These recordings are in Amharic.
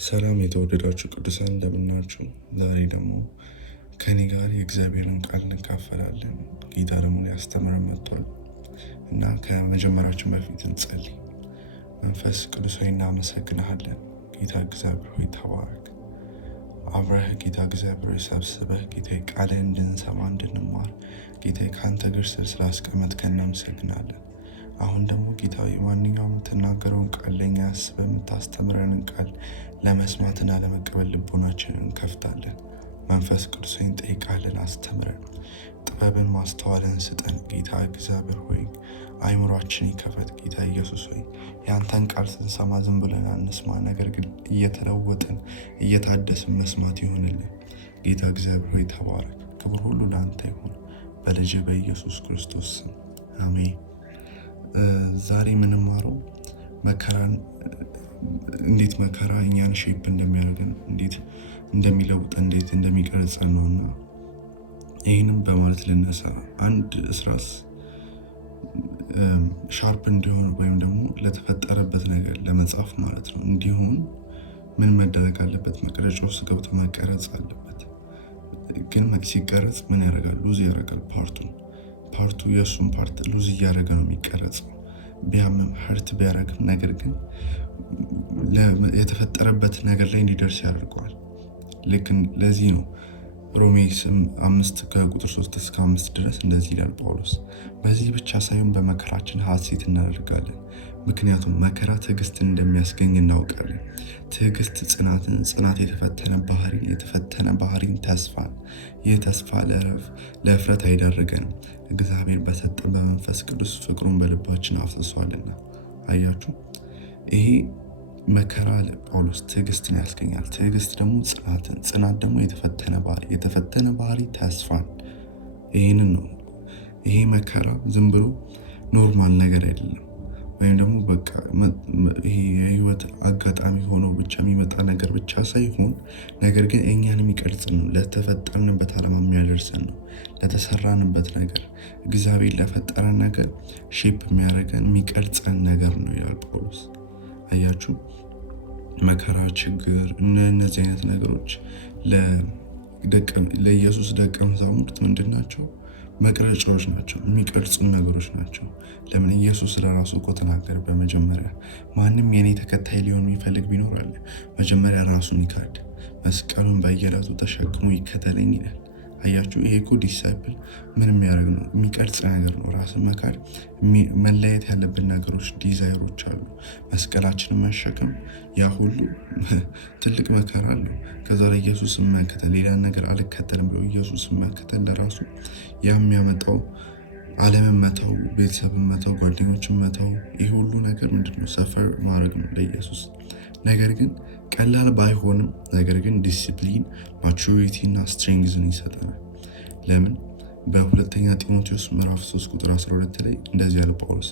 ሰላም የተወደዳችሁ ቅዱሳን እንደምናችሁ። ዛሬ ደግሞ ከኔ ጋር የእግዚአብሔርን ቃል እንካፈላለን። ጌታ ደግሞ ሊያስተምረን መጥቷል እና ከመጀመራችን በፊት እንጸልይ። መንፈስ ቅዱስ ሆይ እናመሰግንሃለን። ጌታ እግዚአብሔር ሆይ ተባረክ። አብረህ ጌታ እግዚአብሔር ሆይ ሰብስበህ ጌታ ቃልህን እንድንሰማ እንድንማር ጌታ ከአንተ እግር ስር ስላስቀመጥከን እናመሰግናለን። አሁን ደግሞ ጌታ ማንኛውም የምትናገረውን ቃል ለእኛ አስበህ የምታስተምረንን ቃል ለመስማትና ለመቀበል ልቦናችንን እንከፍታለን። መንፈስ ቅዱስ ሆይ እንጠይቃለን፣ አስተምረን፣ ጥበብን ማስተዋልን ስጠን። ጌታ እግዚአብሔር ሆይ አይምሯችን ይከፈት። ጌታ ኢየሱስ ሆይ የአንተን ቃል ስንሰማ ዝም ብለን አንስማ፣ ነገር ግን እየተለወጥን እየታደስን መስማት ይሆንልን። ጌታ እግዚአብሔር ሆይ ተባረክ። ክብር ሁሉ ለአንተ ይሁን፣ በልጅ በኢየሱስ ክርስቶስ ስም አሜን። ዛሬ የምንማረው መከራን እንዴት መከራ እኛን ሼፕ እንደሚያደርገን፣ እንዴት እንደሚለውጥ፣ እንዴት እንደሚቀርጸን ነውና ይህንም በማለት ልነሳ። አንድ እስራስ ሻርፕ እንዲሆን ወይም ደግሞ ለተፈጠረበት ነገር ለመጻፍ ማለት ነው እንዲሆን ምን መደረግ አለበት? መቅረጫ ውስጥ ገብቶ መቀረጽ አለበት። ግን ሲቀረጽ ምን ያደርጋል? ሉዝ ያደርጋል። ፓርቱ የእሱን ፓርት ሉዝ እያደረገ ነው የሚቀረጸው። ቢያምም ሀርት ቢያደርግም ነገር ግን የተፈጠረበት ነገር ላይ እንዲደርስ ያደርገዋል። ልክ ለዚህ ነው ሮሜ 5 ከቁጥር 3 እስከ 5 ድረስ እንደዚህ ይላል ጳውሎስ። በዚህ ብቻ ሳይሆን በመከራችን ሐሴት እናደርጋለን፣ ምክንያቱም መከራ ትዕግስትን እንደሚያስገኝ እናውቃለን። ትዕግስት ጽናትን፣ ጽናት የተፈተነ ባህሪን ተስፋን። ይህ ተስፋ ለእፍረት አይዳርገንም፣ እግዚአብሔር በሰጠን በመንፈስ ቅዱስ ፍቅሩን በልባችን አፍስሷልና። አያችሁ፣ ይሄ መከራ ለጳውሎስ ትዕግስትን ያስገኛል። ትዕግስት ደግሞ ጽናትን፣ ጽናት ደግሞ የተፈተነ ባህሪ ተስፋን። ይህንን ነው። ይሄ መከራ ዝም ብሎ ኖርማል ነገር አይደለም፣ ወይም ደግሞ በቃ ይሄ የህይወት አጋጣሚ ሆኖ ብቻ የሚመጣ ነገር ብቻ ሳይሆን ነገር ግን እኛን የሚቀርጽን ነው። ለተፈጠርንበት ዓላማ የሚያደርሰን ነው። ለተሰራንበት ነገር እግዚአብሔር ለፈጠረን ነገር ሼፕ የሚያደርገን የሚቀርጸን ነገር ነው ይላል ጳውሎስ። አያችሁ፣ መከራ፣ ችግር፣ እነዚህ አይነት ነገሮች ለኢየሱስ ደቀ መዛሙርት ምንድን ናቸው? መቅረጫዎች ናቸው፣ የሚቀርጹ ነገሮች ናቸው። ለምን? ኢየሱስ ለራሱ እኮ ተናገረ። በመጀመሪያ ማንም የኔ ተከታይ ሊሆን የሚፈልግ ቢኖር አለ መጀመሪያ ራሱን ይካድ፣ መስቀሉን በየዕለቱ ተሸክሞ ይከተለኝ ይላል። አያችሁ፣ ይሄ እኮ ዲሳይፕል ምን የሚያደርግ ነው? የሚቀርጽ ነገር ነው። ራስን መካድ፣ መለየት ያለብን ነገሮች፣ ዲዛይሮች አሉ። መስቀላችንን መሸከም፣ ያ ሁሉ ትልቅ መከራ አለው። ከዛ ላይ ኢየሱስን መከተል፣ ሌላ ነገር አልከተልም ብሎ ኢየሱስን መከተል ለራሱ የሚያመጣው ዓለምን መተው፣ ቤተሰብን መተው፣ ጓደኞችን መተው፣ ይህ ሁሉ ነገር ምንድነው? ሰፈር ማድረግ ነው ለኢየሱስ። ነገር ግን ቀላል ባይሆንም ነገር ግን ዲሲፕሊን፣ ማቹሪቲ እና ስትሬንግዝን ይሰጠናል። ለምን? በሁለተኛ ጢሞቴዎስ ምዕራፍ 3 ቁጥር 12 ላይ እንደዚህ ያለ ጳውሎስ፣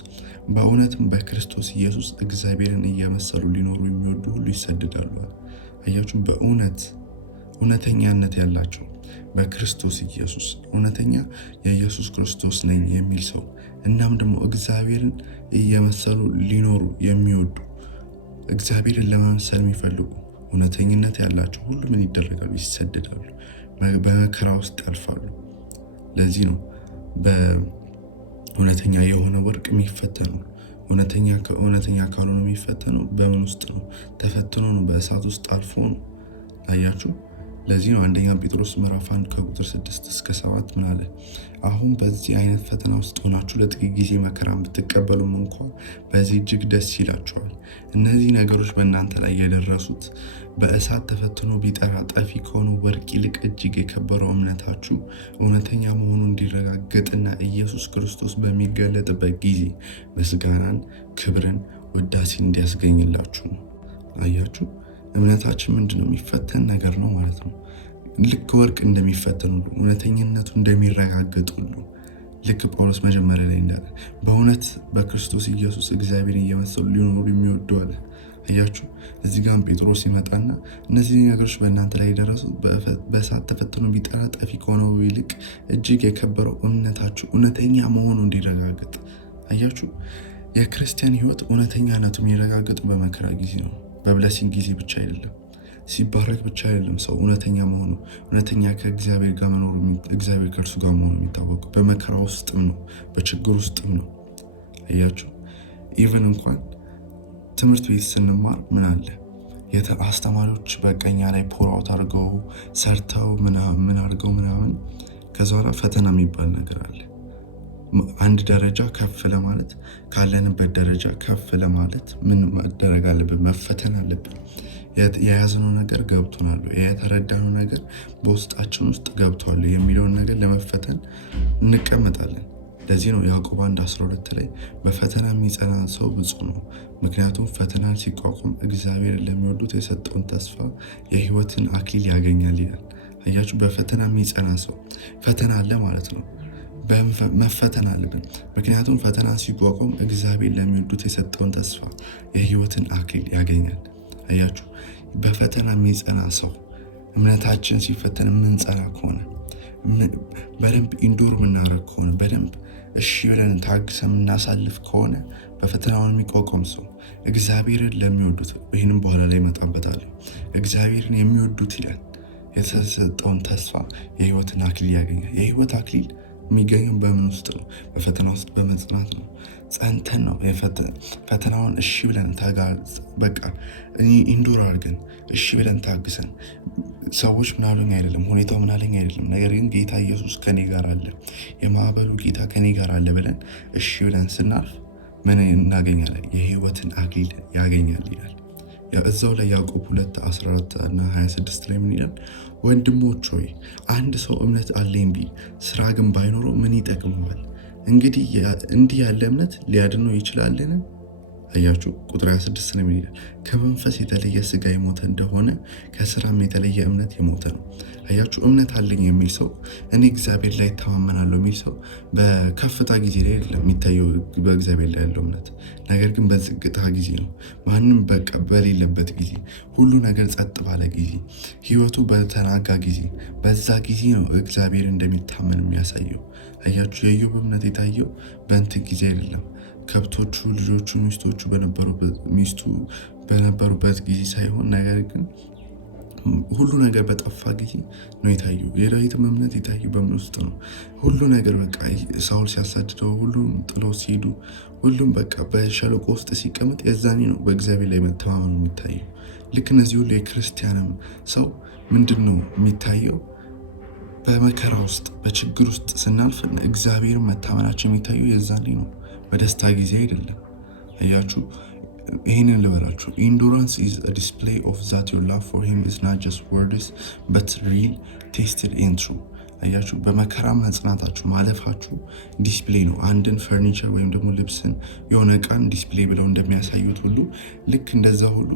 በእውነትም በክርስቶስ ኢየሱስ እግዚአብሔርን እየመሰሉ ሊኖሩ የሚወዱ ሁሉ ይሰደዳሉ። አያችሁ፣ እውነተኛነት ያላቸው በክርስቶስ ኢየሱስ እውነተኛ የኢየሱስ ክርስቶስ ነኝ የሚል ሰው፣ እናም ደግሞ እግዚአብሔርን እየመሰሉ ሊኖሩ የሚወዱ እግዚአብሔርን ለመምሰል የሚፈልጉ እውነተኝነት ያላቸው ሁሉ ምን ይደረጋሉ? ይሰደዳሉ፣ በመከራ ውስጥ ያልፋሉ። ለዚህ ነው በእውነተኛ የሆነ ወርቅ የሚፈተኑ። እውነተኛ ካልሆነ የሚፈተነው በምን ውስጥ ነው? ተፈትኖ ነው፣ በእሳት ውስጥ አልፎ ነው። አያችሁ፣ ለዚህ ነው አንደኛ ጴጥሮስ ምዕራፍ 1 ከቁጥር 6 እስከ 7 ምን አለ? አሁን በዚህ አይነት ፈተና ውስጥ ሆናችሁ ለጥቂት ጊዜ መከራን ብትቀበሉም እንኳ በዚህ እጅግ ደስ ይላችኋል። እነዚህ ነገሮች በእናንተ ላይ የደረሱት በእሳት ተፈትኖ ቢጠራ ጠፊ ከሆነው ወርቅ ይልቅ እጅግ የከበረው እምነታችሁ እውነተኛ መሆኑ እንዲረጋገጥና ኢየሱስ ክርስቶስ በሚገለጥበት ጊዜ ምስጋናን፣ ክብርን፣ ውዳሴን እንዲያስገኝላችሁ ነው። አያችሁ፣ እምነታችን ምንድነው? የሚፈተን ነገር ነው ማለት ነው። ልክ ወርቅ እንደሚፈተን ሁሉ እውነተኝነቱ እንደሚረጋገጥ ሁሉ ልክ ጳውሎስ መጀመሪያ ላይ እንዳለ በእውነት በክርስቶስ ኢየሱስ እግዚአብሔርን እየመሰሉ ሊኖሩ የሚወዱ አለ። አያችሁ፣ እዚህ ጋር ጴጥሮስ ይመጣና እነዚህ ነገሮች በእናንተ ላይ የደረሱ በእሳት ተፈትኖ ቢጠራ ጠፊ ከሆነው ይልቅ እጅግ የከበረው እምነታችሁ እውነተኛ መሆኑ እንዲረጋገጥ። አያችሁ፣ የክርስቲያን ህይወት እውነተኛነቱ የሚረጋገጡ በመከራ ጊዜ ነው። በብለሲንግ ጊዜ ብቻ አይደለም። ሲባረክ ብቻ አይደለም ሰው እውነተኛ መሆኑ፣ እውነተኛ ከእግዚአብሔር ጋር መኖሩ፣ እግዚአብሔር ከእርሱ ጋር መሆኑ የሚታወቀው በመከራ ውስጥም ነው፣ በችግር ውስጥም ነው። አያችሁ፣ ኢቨን እንኳን ትምህርት ቤት ስንማር ምን አለ አስተማሪዎች በቀኛ ላይ ፖራውት አድርገው ሰርተው ምን አድርገው ምናምን ከዛ በኋላ ፈተና የሚባል ነገር አለ። አንድ ደረጃ ከፍ ለማለት ካለንበት ደረጃ ከፍ ለማለት ምን ማድረግ አለብን? መፈተን አለብን። የያዝነው ነገር ገብቶናል፣ የተረዳነው ነገር በውስጣችን ውስጥ ገብቷል የሚለውን ነገር ለመፈተን እንቀመጣለን። ለዚህ ነው ያዕቆብ 1:12 ላይ በፈተና የሚጸና ሰው ብፁዕ ነው፣ ምክንያቱም ፈተናን ሲቋቋም እግዚአብሔርን ለሚወዱት የሰጠውን ተስፋ የሕይወትን አክሊል ያገኛል ይላል። አያችሁ፣ በፈተና የሚጸና ሰው ፈተና አለ ማለት ነው። መፈተን አለብን፣ ምክንያቱም ፈተና ሲቋቋም እግዚአብሔር ለሚወዱት የሰጠውን ተስፋ የሕይወትን አክሊል ያገኛል። አያችሁ፣ በፈተና የሚጸና ሰው እምነታችን ሲፈተን የምንጸና ከሆነ በደንብ ኢንዶር የምናደርግ ከሆነ በደንብ እሺ ብለን ታግሰን የምናሳልፍ ከሆነ በፈተናውን የሚቋቋም ሰው እግዚአብሔርን ለሚወዱት፣ ይህንም በኋላ ላይ እመጣበታለሁ፣ እግዚአብሔርን የሚወዱት ይላል የተሰጠውን ተስፋ የሕይወትን አክሊል ያገኛል። የሕይወት አክሊል የሚገኘው በምን ውስጥ ነው? በፈተና ውስጥ በመጽናት ነው። ጸንተን ነው ፈተናውን እሺ ብለን በቃ ኢንዶር አድርገን እሺ ብለን ታግሰን፣ ሰዎች ምናሉኝ አይደለም፣ ሁኔታው ምናለኝ አይደለም፣ ነገር ግን ጌታ ኢየሱስ ከኔ ጋር አለ፣ የማዕበሉ ጌታ ከኔ ጋር አለ ብለን እሺ ብለን ስናልፍ ምን እናገኛለን? የሕይወትን አክሊል ያገኛል ይላል። እዛው ላይ ያዕቆብ 2:14 እና 26 ላይ ምን ይላል? ወንድሞች ሆይ አንድ ሰው እምነት አለኝ ቢል ስራ ግን ባይኖረው ምን ይጠቅመዋል? እንግዲህ እንዲህ ያለ እምነት ሊያድነው ይችላልን? አያችሁ፣ ቁጥር 26 ነው ይላል፣ ከመንፈስ የተለየ ስጋ የሞተ እንደሆነ ከስራም የተለየ እምነት የሞተ ነው። አያችሁ፣ እምነት አለኝ የሚል ሰው እኔ እግዚአብሔር ላይ ተማመናለሁ የሚል ሰው በከፍታ ጊዜ ላይ አይደለም የሚታየው በእግዚአብሔር ላይ ያለው እምነት፣ ነገር ግን በዝግታ ጊዜ ነው። ማንም በቃ በሌለበት ጊዜ፣ ሁሉ ነገር ጸጥ ባለ ጊዜ፣ ህይወቱ በተናጋ ጊዜ፣ በዛ ጊዜ ነው እግዚአብሔር እንደሚታመን የሚያሳየው። አያችሁ፣ የኢዮብ እምነት የታየው በእንትን ጊዜ አይደለም፣ ከብቶቹ፣ ልጆቹ፣ ሚስቱ በነበሩበት ጊዜ ሳይሆን ነገር ግን ሁሉ ነገር በጠፋ ጊዜ ነው የታየው። የዳዊትም እምነት የታየው በምን ውስጥ ነው? ሁሉ ነገር በቃ ሳውል ሲያሳድደው፣ ሁሉም ጥለው ሲሄዱ፣ ሁሉም በቃ በሸለቆ ውስጥ ሲቀመጥ የዛኔ ነው በእግዚአብሔር ላይ መተማመኑ የሚታየው። ልክ እነዚህ ሁሉ የክርስቲያንም ሰው ምንድን ነው የሚታየው? በመከራ ውስጥ በችግር ውስጥ ስናልፍ እግዚአብሔር መታመናችን የሚታየው የዛኔ ነው፣ በደስታ ጊዜ አይደለም። አያችሁ፣ ይህንን ልበላችሁ፣ ኢንዱራንስ ኢዝ አ ዲስፕሌይ ኦፍ ዛት ዮር ላቭ ፎር ሂም ኢዝ ናት ጀስት ወርድስ በት ሪል ቴስትድ ኤንድ ትሩ። አያችሁ፣ በመከራ መጽናታችሁ ማለፋችሁ ዲስፕሌይ ነው። አንድን ፈርኒቸር ወይም ደግሞ ልብስን የሆነ ዕቃን ዲስፕሌይ ብለው እንደሚያሳዩት ሁሉ ልክ እንደዛ ሁሉ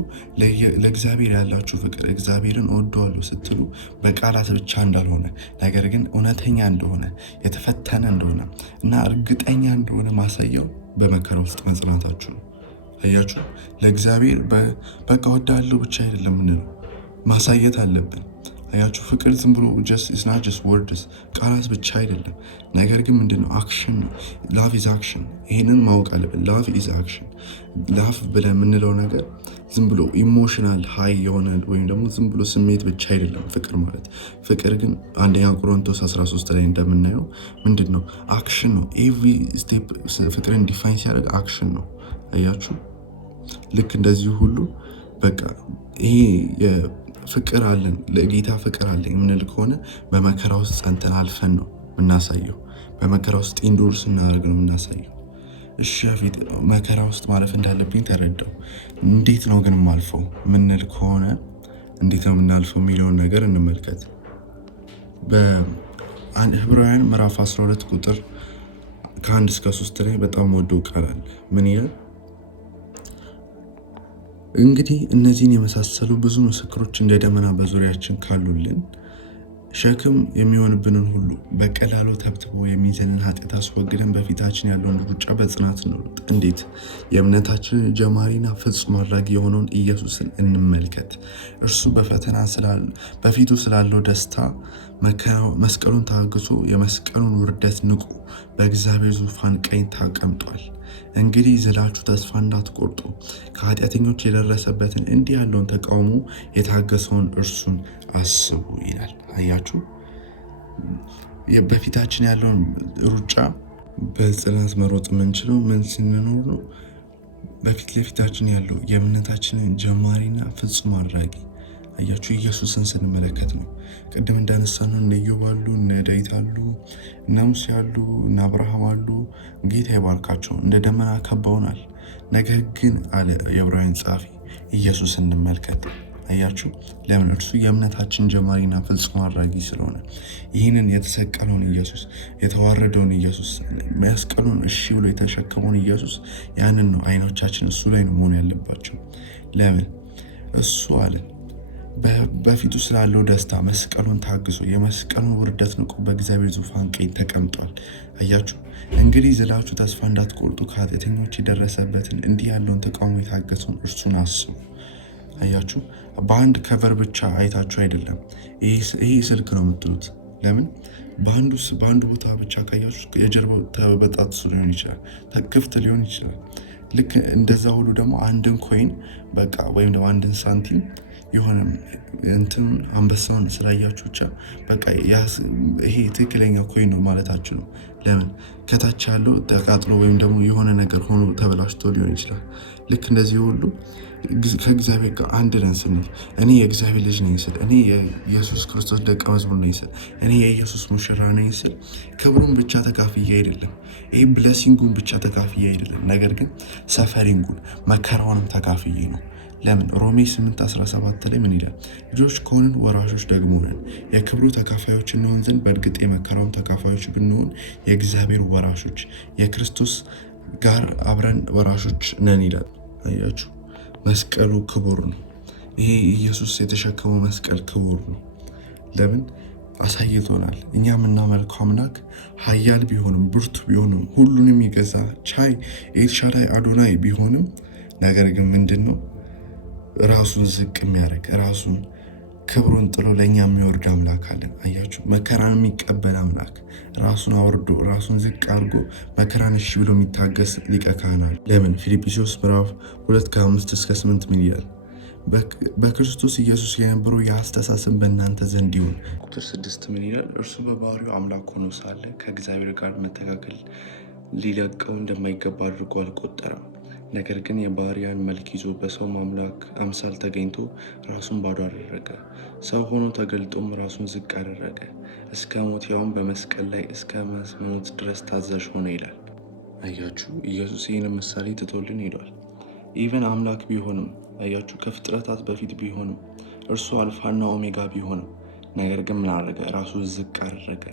ለእግዚአብሔር ያላችሁ ፍቅር እግዚአብሔርን እወደዋለሁ ስትሉ በቃላት ብቻ እንዳልሆነ ነገር ግን እውነተኛ እንደሆነ የተፈተነ እንደሆነ እና እርግጠኛ እንደሆነ ማሳየው በመከራ ውስጥ መጽናታችሁ ነው። አያችሁ፣ ለእግዚአብሔር በቃ እወዳለሁ ብቻ አይደለም ምንለው፣ ማሳየት አለብን። አያችሁ፣ ፍቅር ዝም ብሎ it's not just words ቃላት ብቻ አይደለም፣ ነገር ግን ምንድነው? አክሽን ነው። ላቭ ኢዝ አክሽን። ይህንን ማወቅ አለብን። ላቭ ኢዝ አክሽን። ላቭ ብለን የምንለው ነገር ዝም ብሎ ኢሞሽናል ሃይ የሆነ ወይም ደግሞ ዝም ብሎ ስሜት ብቻ አይደለም ፍቅር ማለት። ፍቅር ግን አንደኛ ቆሮንቶስ 13 ላይ እንደምናየው ምንድነው? አክሽን ነው። ኤቭሪ ስቴፕ ፍቅርን ዲፋይን ሲያደርግ አክሽን ነው። አያችሁ፣ ልክ እንደዚህ ሁሉ በቃ ይሄ ፍቅር አለን ለጌታ ፍቅር አለን የምንል ከሆነ በመከራ ውስጥ ጸንተን አልፈን ነው የምናሳየው። በመከራ ውስጥ ኢንዶር ስናደርግ ነው የምናሳየው። እሺ፣ ፊት መከራ ውስጥ ማለፍ እንዳለብኝ ተረዳው። እንዴት ነው ግን ማልፈው ምንል ከሆነ እንዴት ነው የምናልፈው የሚለውን ነገር እንመልከት። በዕብራውያን ምዕራፍ 12 ቁጥር ከ1 እስከ 3 ላይ በጣም ወዶ ቃል አለ። ምን ይላል? እንግዲህ እነዚህን የመሳሰሉ ብዙ ምስክሮች እንደ ደመና በዙሪያችን ካሉልን ሸክም የሚሆንብንን ሁሉ በቀላሉ ተብትቦ የሚይዘንን ኃጢአት አስወግደን በፊታችን ያለውን ሩጫ በጽናት እንሩጥ። እንዴት? የእምነታችን ጀማሪና ፍጹም አድራጊ የሆነውን ኢየሱስን እንመልከት። እርሱ በፈተና በፊቱ ስላለው ደስታ መስቀሉን ታግሶ የመስቀሉን ውርደት ንቆ በእግዚአብሔር ዙፋን ቀኝ ተቀምጧል። እንግዲህ ዝላችሁ ተስፋ እንዳትቆርጡ ከኃጢአተኞች የደረሰበትን እንዲህ ያለውን ተቃውሞ የታገሰውን እርሱን አስቡ ይላል። አያችሁ፣ በፊታችን ያለውን ሩጫ በጽናት መሮጥ የምንችለው ምን ስንኖር ነው? በፊት ለፊታችን ያለው የእምነታችንን ጀማሪና ፍጹም አድራጊ አያችሁ ኢየሱስን ስንመለከት ነው። ቅድም እንዳነሳነው እነ ኢዮብ አሉ፣ እነ ዳዊት አሉ፣ እነ ሙሴ አሉ፣ እነ አብርሃም አሉ። ጌታ ይባርካቸው፣ እንደ ደመና ከበውናል። ነገር ግን አለ የዕብራውያን ጸሐፊ ኢየሱስን እንመልከት። አያችሁ፣ ለምን? እርሱ የእምነታችን ጀማሪና ፍጹም አድራጊ ስለሆነ ይህንን የተሰቀለውን ኢየሱስ፣ የተዋረደውን ኢየሱስ፣ መስቀሉን እሺ ብሎ የተሸከመውን ኢየሱስ፣ ያንን ነው አይኖቻችን እሱ ላይ ነው መሆን ያለባቸው። ለምን? እሱ አለ በፊቱ ስላለው ደስታ መስቀሉን ታግሶ የመስቀሉን ውርደት ንቆ በእግዚአብሔር ዙፋን ቀኝ ተቀምጧል። አያችሁ፣ እንግዲህ ዝላችሁ ተስፋ እንዳትቆርጡ ከኃጢአተኞች የደረሰበትን እንዲህ ያለውን ተቃውሞ የታገሰውን እርሱን አስቡ። አያችሁ፣ በአንድ ከቨር ብቻ አይታችሁ አይደለም ይሄ ስልክ ነው የምትሉት። ለምን? በአንዱ ቦታ ብቻ ካያችሁ የጀርባው ተበጣጥሶ ሊሆን ይችላል፣ ክፍት ሊሆን ይችላል። ልክ እንደዛ ሁሉ ደግሞ አንድን ኮይን በቃ ወይም ደግሞ አንድን ሳንቲም የሆነ እንትን አንበሳውን ስላያችሁ ብቻ በቃ ይሄ ትክክለኛ ኮይን ነው ማለታችሁ ነው። ለምን? ከታች ያለው ተቃጥሎ ወይም ደግሞ የሆነ ነገር ሆኖ ተበላሽቶ ሊሆን ይችላል። ልክ እንደዚህ ሁሉ ከእግዚአብሔር ጋር አንድ ነን ስንል፣ እኔ የእግዚአብሔር ልጅ ነኝ ስል፣ እኔ የኢየሱስ ክርስቶስ ደቀ መዝሙር ነኝ ስል፣ እኔ የኢየሱስ ሙሽራ ነኝ ስል ክብሩን ብቻ ተካፍዬ አይደለም፣ ይህ ብለሲንጉን ብቻ ተካፍዬ አይደለም፣ ነገር ግን ሰፈሪንጉን መከራውንም ተካፍዬ ነው። ለምን? ሮሜ 8:17 ላይ ምን ይላል? ልጆች ከሆንን ወራሾች ደግሞ ነን፣ የክብሩ ተካፋዮች እንሆን ዘንድ በእርግጥ የመከራውን ተካፋዮች ብንሆን የእግዚአብሔር ወራሾች የክርስቶስ ጋር አብረን ወራሾች ነን ይላል። አያችሁ፣ መስቀሉ ክቡር ነው። ይሄ ኢየሱስ የተሸከመው መስቀል ክቡር ነው። ለምን? አሳይቶናል። እኛ የምናመልከው አምላክ ኃያል ቢሆንም ብርቱ ቢሆንም ሁሉንም የገዛ ቻይ ኤልሻዳይ አዶናይ ቢሆንም ነገር ግን ምንድን ነው ራሱን ዝቅ የሚያደርግ ራሱን ክብሩን ጥሎ ለእኛ የሚወርድ አምላክ አለን። አያችሁ፣ መከራን የሚቀበል አምላክ ራሱን አወርዶ ራሱን ዝቅ አድርጎ መከራን እሺ ብሎ የሚታገስ ሊቀ ካህናት። ለምን? ፊልጵስዩስ ምዕራፍ 2:5-8 ምን ይላል? በክርስቶስ ኢየሱስ የነበረው የአስተሳሰብ በእናንተ ዘንድ ይሁን። ቁጥር 6 ምን ይላል? እርሱ በባህሪው አምላክ ሆኖ ሳለ ከእግዚአብሔር ጋር መተካከል ሊለቀው እንደማይገባ አድርጎ አልቆጠረም። ነገር ግን የባሪያን መልክ ይዞ በሰው አምላክ አምሳል ተገኝቶ ራሱን ባዶ አደረገ። ሰው ሆኖ ተገልጦም ራሱን ዝቅ አደረገ፣ እስከ ሞት ያውም በመስቀል ላይ እስከ ሞት ድረስ ታዛዥ ሆነ ይላል። አያችሁ፣ ኢየሱስ ይህን ምሳሌ ትቶልን ሄዷል። ኢቨን አምላክ ቢሆንም አያችሁ፣ ከፍጥረታት በፊት ቢሆንም እርሱ አልፋና ኦሜጋ ቢሆንም ነገር ግን ምን አደረገ? ራሱን ዝቅ አደረገ፣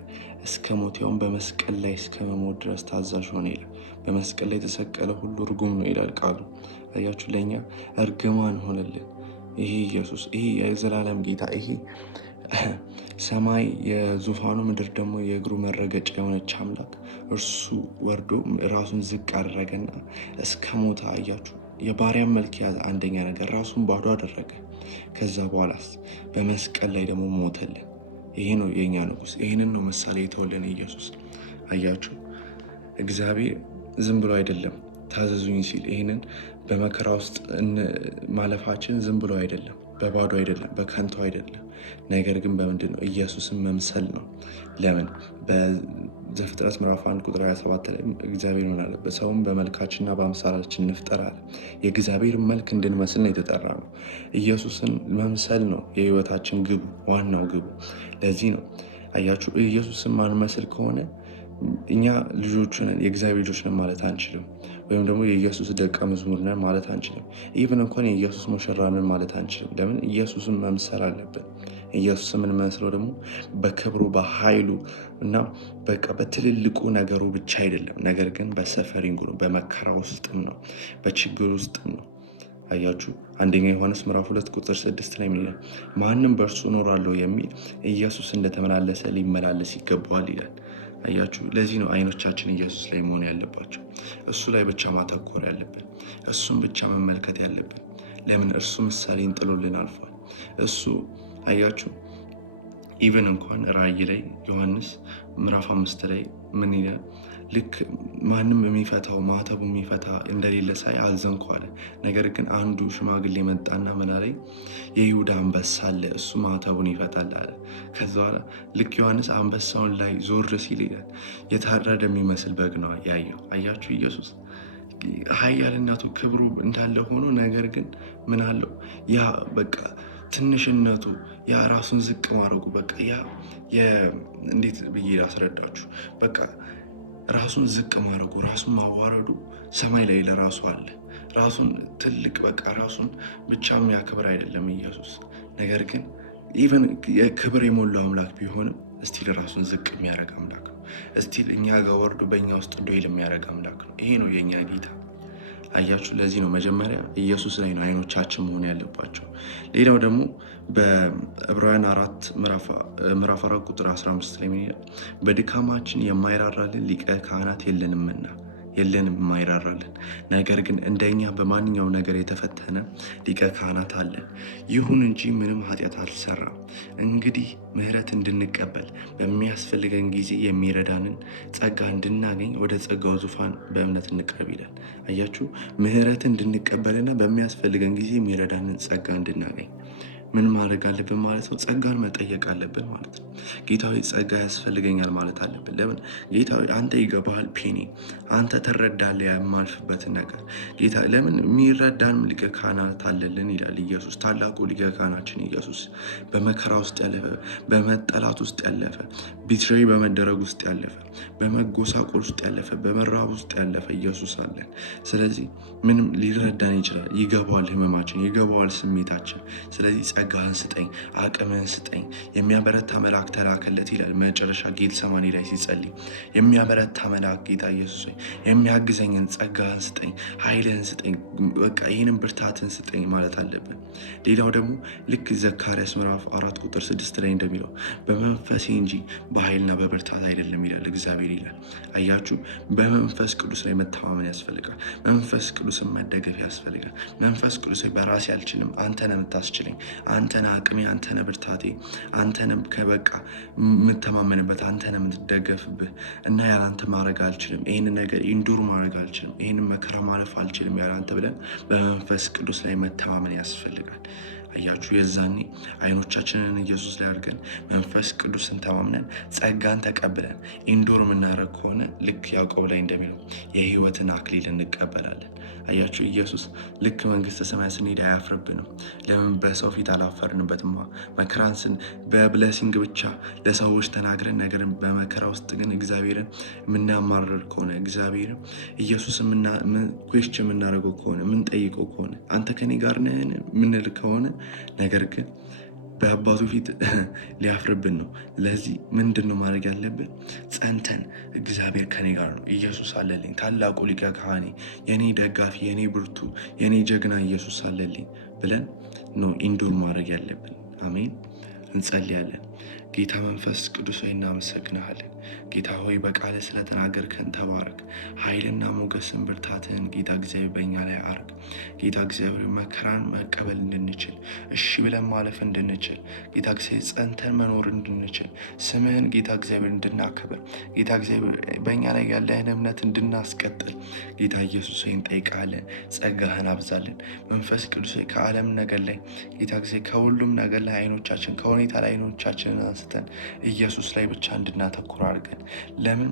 እስከ ሞት ያውም በመስቀል ላይ እስከ መሞት ድረስ ታዛዥ ሆነ ይላል። በመስቀል ላይ የተሰቀለ ሁሉ እርጉም ነው ይላል ቃሉ። አያችሁ፣ ለእኛ እርግማን ሆነልን። ይሄ ኢየሱስ፣ ይሄ የዘላለም ጌታ፣ ይሄ ሰማይ የዙፋኑ ምድር ደግሞ የእግሩ መረገጫ የሆነች አምላክ እርሱ ወርዶ ራሱን ዝቅ አደረገና እስከ ሞታ አያችሁ፣ የባሪያን መልክ ያዘ። አንደኛ ነገር ራሱን ባዶ አደረገ። ከዛ በኋላስ በመስቀል ላይ ደግሞ ሞተልን። ይሄ ነው የኛ ንጉስ። ይህንን ነው ምሳሌ የተወለን ኢየሱስ። አያችሁ፣ እግዚአብሔር ዝም ብሎ አይደለም ታዘዙኝ ሲል፣ ይህንን በመከራ ውስጥ ማለፋችን ዝም ብሎ አይደለም፣ በባዶ አይደለም፣ በከንቱ አይደለም። ነገር ግን በምንድን ነው? ኢየሱስን መምሰል ነው። ለምን? በዘፍጥረት ምዕራፍ 1:27 ላይ እግዚአብሔር ምን አለ? በሰውም በመልካችንና በአምሳላችን እንፍጠር አለ። የእግዚአብሔር መልክ እንድንመስል ነው የተጠራ ነው። ኢየሱስን መምሰል ነው የህይወታችን ግቡ፣ ዋናው ግቡ። ለዚህ ነው አያችሁ፣ ኢየሱስን ማንመስል ከሆነ እኛ ልጆቹ ነን፣ የእግዚአብሔር ልጆች ነን ማለት አንችልም። ወይም ደግሞ የኢየሱስ ደቀ መዝሙር ነን ማለት አንችልም። ኢቨን እንኳን የኢየሱስ ሙሽራ ነን ማለት አንችልም። ለምን? ኢየሱስን መምሰል አለብን። ኢየሱስ የምንመስለው ደግሞ በክብሩ በኃይሉ እና በቃ በትልልቁ ነገሩ ብቻ አይደለም፣ ነገር ግን በሰፈሪንጉ ነው፣ በመከራ ውስጥም ነው፣ በችግር ውስጥም ነው። አያችሁ፣ አንደኛ ዮሐንስ ምዕራፍ 2:6 ላይ ምን ይላል? ማንም በእርሱ እኖራለሁ የሚል ኢየሱስ እንደተመላለሰ ሊመላለስ ይገባዋል ይላል። አያችሁ፣ ለዚህ ነው አይኖቻችን ኢየሱስ ላይ መሆን ያለባቸው፣ እሱ ላይ ብቻ ማተኮር ያለብን፣ እሱን ብቻ መመልከት ያለብን። ለምን? እርሱ ምሳሌን ጥሎልን አልፏል። እሱ አያችሁ፣ ኢቨን እንኳን ራእይ ላይ ዮሐንስ ምዕራፍ 5 ላይ ምን ይላል? ልክ ማንም የሚፈታው ማተቡ የሚፈታ እንደሌለ ሳይ አዘንኩ አለ። ነገር ግን አንዱ ሽማግሌ መጣና ምን አለኝ? የይሁዳ አንበሳ አለ፣ እሱ ማተቡን ይፈታል አለ። ከዛ በኋላ ልክ ዮሐንስ አንበሳውን ላይ ዞር ሲል ይላል የታረደ የሚመስል በግ ነው ያየው። አያችሁ ኢየሱስ ኃያልነቱ ክብሩ እንዳለ ሆኖ ነገር ግን ምን አለው? ያ በቃ ትንሽነቱ፣ ያ ራሱን ዝቅ ማድረጉ፣ በቃ ያ እንዴት ብዬ ላስረዳችሁ? በቃ ራሱን ዝቅ ማድረጉ፣ ራሱን ማዋረዱ ሰማይ ላይ ለራሱ አለ። ራሱን ትልቅ በቃ ራሱን ብቻ የሚያክብር አይደለም ኢየሱስ። ነገር ግን ኢቨን የክብር የሞላው አምላክ ቢሆንም እስቲል ራሱን ዝቅ የሚያደርግ አምላክ ነው። እስቲል እኛ ጋር ወርዶ በእኛ ውስጥ ዶይል የሚያደርግ አምላክ ነው። ይሄ ነው የእኛ ጌታ። አያችሁ፣ ለዚህ ነው መጀመሪያ ኢየሱስ ላይ ነው አይኖቻችን መሆን ያለባቸው። ሌላው ደግሞ በዕብራውያን 4 ምዕራፍ 4 ቁጥር 15 ላይ ምን ይላል? በድካማችን የማይራራልን ሊቀ ካህናት የለንም የማይራራልን፣ ነገር ግን እንደኛ በማንኛውም ነገር የተፈተነ ሊቀ ካህናት አለን። ይሁን እንጂ ምንም ኃጢአት አልሰራም። እንግዲህ ምሕረት እንድንቀበል በሚያስፈልገን ጊዜ የሚረዳንን ጸጋ እንድናገኝ ወደ ጸጋው ዙፋን በእምነት እንቅረብ ይላል። አያችሁ፣ ምሕረት እንድንቀበልና በሚያስፈልገን ጊዜ የሚረዳንን ጸጋ እንድናገኝ ምን ማድረግ አለብን ማለት ነው? ጸጋን መጠየቅ አለብን ማለት ነው። ጌታዊ ጸጋ ያስፈልገኛል ማለት አለብን። ለምን? ጌታዊ አንተ ይገባሃል ፔኒ፣ አንተ ትረዳለህ የማልፍበትን ነገር። ጌታ ለምን የሚረዳን ሊቀ ካህናት አለልን ይላል ኢየሱስ። ታላቁ ሊቀ ካህናችን ኢየሱስ በመከራ ውስጥ ያለፈ፣ በመጠላት ውስጥ ያለፈ፣ ቢትሬይ በመደረግ ውስጥ ያለፈ፣ በመጎሳቆል ውስጥ ያለፈ፣ በመራብ ውስጥ ያለፈ ኢየሱስ አለን። ስለዚህ ምንም ሊረዳን ይችላል። ይገባዋል ህመማችን፣ ይገባዋል ስሜታችን። ስለዚህ ጸጋህን ስጠኝ፣ አቅምህን ስጠኝ። የሚያበረታ መልአክ ተላከለት ይላል መጨረሻ ጌቴሴማኒ ላይ ሲጸልይ። የሚያበረታ መልአክ ጌታ ኢየሱስ ሆይ የሚያግዘኝን ጸጋህን ስጠኝ፣ ኃይልህን ስጠኝ፣ በቃ ይህንን ብርታትን ስጠኝ ማለት አለብን። ሌላው ደግሞ ልክ ዘካርያስ ምዕራፍ 4 ቁጥር 6 ላይ እንደሚለው በመንፈሴ እንጂ በኃይልና በብርታት አይደለም ይላል እግዚአብሔር ይላል። አያችሁ፣ በመንፈስ ቅዱስ ላይ መተማመን ያስፈልጋል። መንፈስ ቅዱስን መደገፍ ያስፈልጋል። መንፈስ ቅዱስ በራሴ አልችልም፣ አንተ ነህ የምታስችለኝ፣ አንተ ነህ አቅሜ፣ አንተ ነህ ብርታቴ፣ አንተ ነህ ከበቃ የምተማመንበት፣ አንተ ነህ የምትደገፍብህ እና ያላንተ ማድረግ አልችልም፣ ይህንን ነገር ኢንዱር ማድረግ አልችልም፣ ይህንን መከራ ማለፍ አልችልም ያላንተ ብለን በመንፈስ ቅዱስ ላይ መተማመን ያስፈልጋል። አያችሁ፣ የዛኔ አይኖቻችንን ኢየሱስ ላይ አድርገን መንፈስ ቅዱስን ተማምነን ጸጋን ተቀብለን ኢንዱር የምናደርግ ከሆነ ልክ ያዕቆብ ላይ እንደሚለው የሕይወትን አክሊል እንቀበላለን። አያችሁ፣ ኢየሱስ ልክ መንግስተ ሰማያት ስንሄድ አያፍርብንም። ለምን? በሰው ፊት አላፈርንበትማ። መከራን በብለሲንግ ብቻ ለሰዎች ተናግረን ነገር በመከራ ውስጥ ግን እግዚአብሔርን የምናማርር ከሆነ እግዚአብሔርን ኢየሱስ ኩዌስችን የምናደርገው ከሆነ የምንጠይቀው ከሆነ አንተ ከኔ ጋር ነህን የምንል ከሆነ ነገር ግን በአባቱ ፊት ሊያፍርብን ነው። ለዚህ ምንድን ነው ማድረግ ያለብን? ጸንተን እግዚአብሔር ከኔ ጋር ነው፣ ኢየሱስ አለልኝ፣ ታላቁ ሊቀ ካህኔ፣ የኔ ደጋፊ፣ የኔ ብርቱ፣ የኔ ጀግና ኢየሱስ አለልኝ ብለን ነው ኢንዱር ማድረግ ያለብን። አሜን። እንጸልያለን። ጌታ መንፈስ ቅዱስ ሆይ እናመሰግናለን። ጌታ ሆይ በቃል ስለተናገርከን ተባረክ። ኃይልና ሞገስን ብርታትህን ጌታ እግዚአብሔር በእኛ ላይ አርግ። ጌታ እግዚአብሔር መከራን መቀበል እንድንችል፣ እሺ ብለን ማለፍ እንድንችል፣ ጌታ እግዚአብሔር ጸንተን መኖር እንድንችል፣ ስምህን ጌታ እግዚአብሔር እንድናከብር፣ ጌታ እግዚአብሔር በእኛ ላይ ያለህን እምነት እንድናስቀጥል ጌታ ኢየሱስ ሆይ እንጠይቃለን። ጸጋህን አብዛልን። መንፈስ ቅዱስ ሆይ ከዓለም ነገር ላይ ጌታ እግዚአብሔር ከሁሉም ነገር ላይ አይኖቻችን ከሁኔታ ላይ አይኖቻችንን አንስተን ኢየሱስ ላይ ብቻ እንድናተኩር አድርገን። ለምን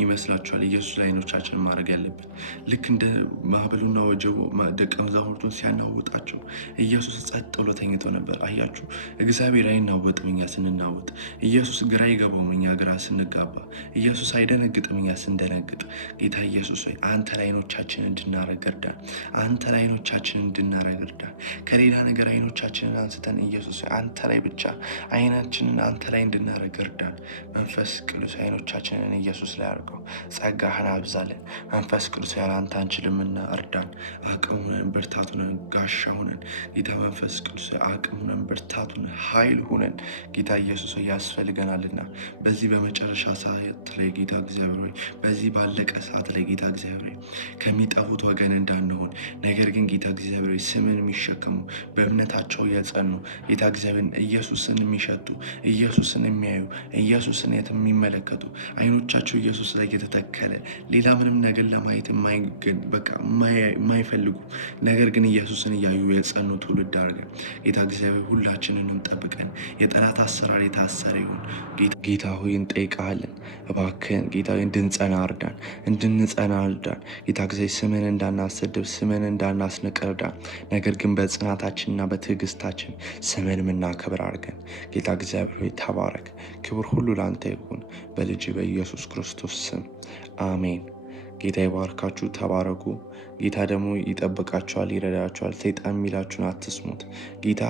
ይመስላችኋል ኢየሱስ ላይ አይኖቻችንን ማድረግ ያለብን? ልክ እንደ ማዕበሉና ወጀቡ ደቀ መዛሙርቱን ሲያናውጣቸው ኢየሱስ ጸጥ ብሎ ተኝቶ ነበር። አያችሁ፣ እግዚአብሔር አይናወጥም እኛ ስንናወጥ። ኢየሱስ ግራ አይገባውም እኛ ግራ ስንጋባ። ኢየሱስ አይደነግጥም እኛ ስንደነግጥ። ጌታ ኢየሱስ ሆይ አንተ ላይ አይኖቻችንን እንድናረግ እርዳን። አንተ ላይ አይኖቻችንን እንድናረግ እርዳን። ከሌላ ነገር አይኖቻችንን አንስተን ኢየሱስ ሆይ አንተ ላይ ብቻ አይናችንን አንተ ላይ እንድናረግ እርዳን። መንፈስ ቅዱስ አይኖቻችንን ኢየሱስ ላይ አድርገው። አድርገው። ጸጋህን አብዛለን። መንፈስ ቅዱስ ያለ አንተ አንችልምና እርዳን። አቅም ሁነን፣ ብርታት ሁነን፣ ጋሻ ሁነን ጌታ መንፈስ ቅዱስ አቅም ሁነን፣ ብርታት ሁነን፣ ኃይል ሁነን ጌታ ኢየሱስ ያስፈልገናልና በዚህ በመጨረሻ ሰዓት ላይ ጌታ እግዚአብሔር ሆይ በዚህ ባለቀ ሰዓት ላይ ጌታ እግዚአብሔር ሆይ ከሚጠፉት ወገን እንዳንሆን ነገር ግን ጌታ እግዚአብሔር ሆይ ስምን የሚሸከሙ በእምነታቸው የጸኑ ጌታ እግዚአብሔር ኢየሱስን የሚሸቱ ኢየሱስን የሚያዩ ኢየሱስን የሚመለከቱ አይኖቻቸው ኢየሱስ ላይ የተተከለ ሌላ ምንም ነገር ለማየት የማይፈልጉ ነገር ግን ኢየሱስን እያዩ የጸኑ ትውልድ አድርገን ጌታ እግዚአብሔር ሁላችንንም ጠብቀን። የጠላት አሰራር የታሰረ ይሁን። ጌታ ሆይ እንጠይቃለን፣ እባክህን ጌታ እንድንጸና እርዳን፣ እንድንጸና እርዳን። ጌታ እግዚአብሔር ስምን እንዳናሰድብ፣ ስምን እንዳናስንቅ እርዳን። ነገር ግን በጽናታችንና በትዕግስታችን ስምን የምናከብር አድርገን። ጌታ እግዚአብሔር ሆይ ተባረክ። ክብር ሁሉ ለአንተ ይሁን በልጅ በኢየሱስ ክርስቶስ ስም አሜን። ጌታ ይባርካችሁ። ተባረኩ። ጌታ ደግሞ ይጠብቃችኋል፣ ይረዳችኋል። ሰይጣን የሚላችሁን አትስሙት። ጌታ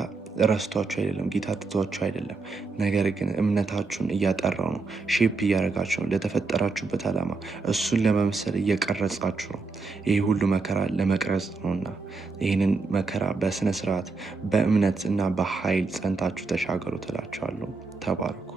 ረስቷችሁ አይደለም፣ ጌታ ትቷችሁ አይደለም። ነገር ግን እምነታችሁን እያጠራው ነው፣ ሼፕ እያደረጋችሁ ነው። ለተፈጠራችሁበት ዓላማ እሱን ለመምሰል እየቀረጻችሁ ነው። ይህ ሁሉ መከራ ለመቅረጽ ነውና ይህንን መከራ በስነ ስርዓት በእምነት እና በኃይል ጸንታችሁ ተሻገሩ ትላችኋለሁ። ተባረኩ።